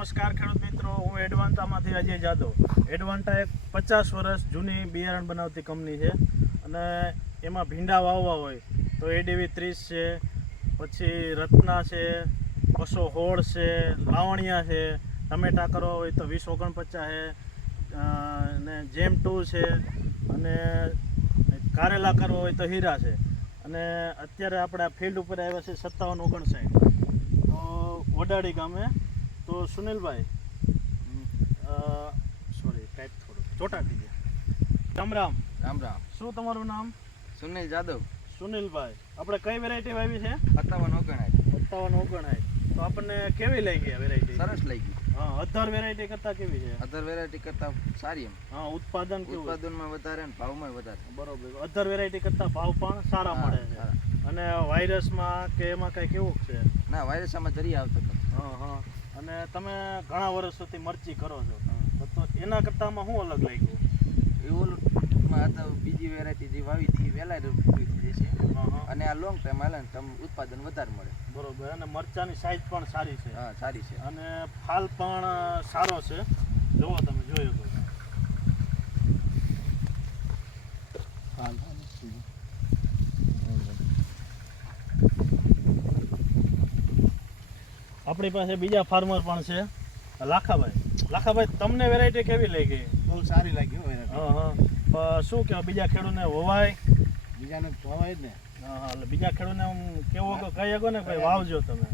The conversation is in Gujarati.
નમસ્કાર ખેડૂત મિત્રો, હું એડવાન્ટામાંથી અજય જાદવ. એડવાન્ટા એક 50 વર્ષ જૂની બિયારણ બનાવતી કંપની છે અને એમાં ભીંડા વાવવા હોય તો એડીવી 30 છે, પછી રત્ના છે, 216 છે, લાવણિયા છે, ટમેટા કરવા હોય તો 2049 છે, અને જેમ 2 છે, અને કારેલા કરવા હોય તો હીરા છે. અને અત્યારે આપણે આ ફિલ્ડ ઉપર આવ્યા છે 5759 તો વડાડી ગામે. તો સુનિલભાઈ, સોરી ટાઈપ થોડું ચોટાડી ગયા. રામ રામ. રામ રામ. શું તમારું નામ? સુનિલ જાદવ. સુનિલભાઈ, આપણે કઈ વેરાયટી વાવી છે? 5759. 5759. તો આપણને કેવી લાગી આ વેરાયટી? સરસ લાગી. હા, અધર વેરાયટી કરતાં કેવી છે? અધર વેરાયટી કરતા સારી એમ. હા, ઉત્પાદન કેવું? ઉત્પાદનમાં વધારે અને ભાવમાં વધારે. બરોબર. અધર વેરાયટી કરતાં ભાવ પણ સારા મળે છે. અને વાયરસમાં કે એમાં કઈ કેવું છે? ના, વાયરસ આમાં જરી આવતો નથી. હા હા. અને તમે ઘણા વર્ષ સુધી મરચી કરો છો, તો એના કરતાંમાં શું અલગ લાગ્યું? એવું તો બીજી વેરાયટી જે વાવી હતી વહેલા પૂરી થઈ જશે અને આ લોંગ ટાઈમ હાલે ને તમને ઉત્પાદન વધારે મળે. બરોબર. અને મરચાની સાઈઝ પણ સારી છે. હા, સારી છે. અને ફાલ પણ સારો છે. જુઓ, તમે જોયો તો ફાલ. આપણી પાસે બીજા ફાર્મર પણ છે, લાખાભાઈ. લાખાભાઈ, તમને વેરાયટી કેવી લાગી? બહુ સારી લાગી વેરાયટી. હા હા. શું કહેવાય, બીજા ખેડૂતને વવાય? બીજાને ખવાય જ ને. હા હા. એટલે બીજા ખેડૂતને કેવો કહી શકો ને ભાઈ વાવજો તમે.